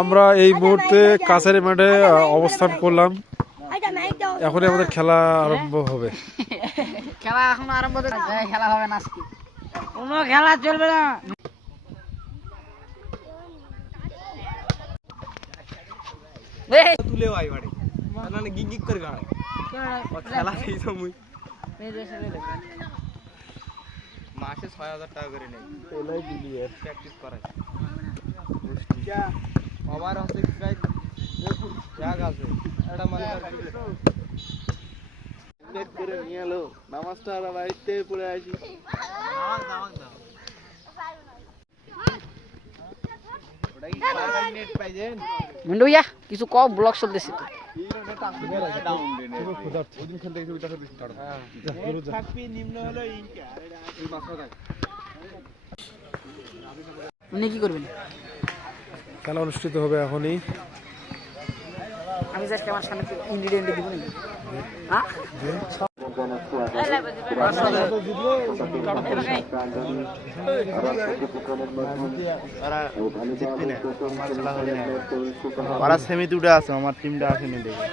আমরা এই মুহূর্তে কাছারি মাঠে অবস্থান করলাম। এখনই আমাদের খেলা আরম্ভ হবে। খেলা এখন আরম্ভ হবে, খেলা হবে না আজকে, কোনো খেলা চলবে না। তুলে ভাই বাড়ি মানে গিগ গিগ করে গাড়ায় খেলা সেই সময় মাসে ৬,০০০ টাকা করে নেই, এলাই দিলি প্র্যাকটিস করায়। আমার হচ্ছে প্রায় জাগ আছে এটা মানে নেট করে নিয়ে এলো নামাজটা আর বাড়িতে পড়ে আসি। মিন্টু ভাইয়া কিছু কও, ব্লগ চলতেছে তো। উনি কি করবেন? খেলা অনুষ্ঠিত হবে এখনই। আমি জাস্ট আমার সামনে ইনগ্রেডিয়েন্ট দিব না। হ্যাঁ ওরা সেমিতে উঠে আছে, আমার টিমটা আসেনি দেখে।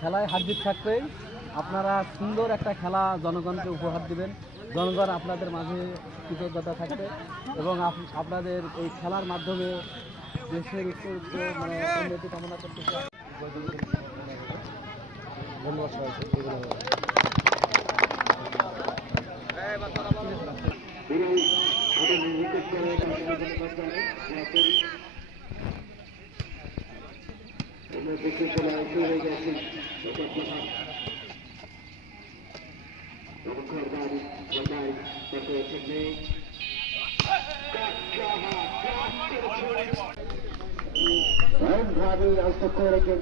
খেলায় হার জিত থাকবে, আপনারা সুন্দর একটা খেলা জনগণকে উপহার দিবেন। জনগণ আপনাদের মাঝে কৃতজ্ঞতা থাকবে এবং আপনাদের এই খেলার মাধ্যমে দেশের একটু মানে উন্নতি কামনা করতেছে।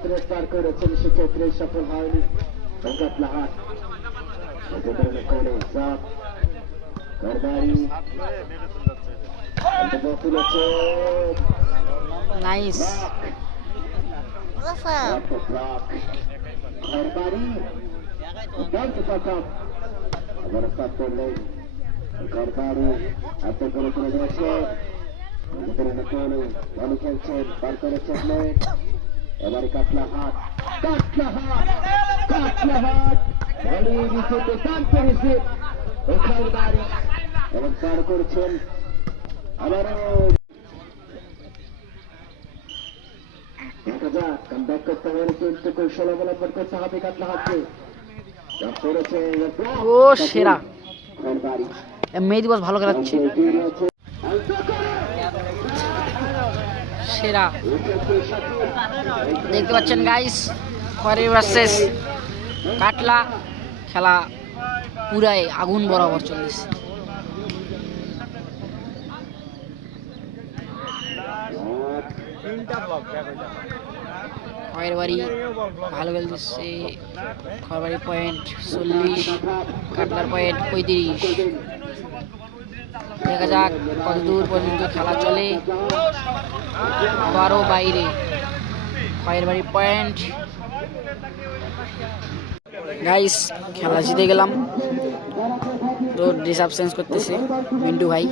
গ্রেফতার করেছেন, সেক্ষেত্রে সফল হয়নি। নাইস খেলছেন, পার করেছেন এবারে কাটলা হাত, কাটলা হাত, কাটলা হাত এবং পার করেছেন। আবারও দেখা যাক, কামব্যাক করতে হলে কিন্তু কৌশল অবলম্বন করতে হবে কাটলা হাতকে। ও সেরা মেয়ে দিবস ভালো খেলাচ্ছে, সেরা। দেখতে পাচ্ছেন গাইস, খয়রি ভার্সেস কাটলা, খেলা পুরাই আগুন বরাবর চলছে। খয়েরবাড়ি ভালো খেলতেছে, খয়েরবাড়ি পয়েন্ট 40, কাটলার পয়েন্ট 35। দেখা যাক কতদূর পর্যন্ত খেলা চলে। আবারও বাইরে খয়েরবাড়ি পয়েন্ট। গাইস খেলা জিতে গেলাম, তো ড্রেস আপ চেঞ্জ করতেছে মিন্টু ভাই।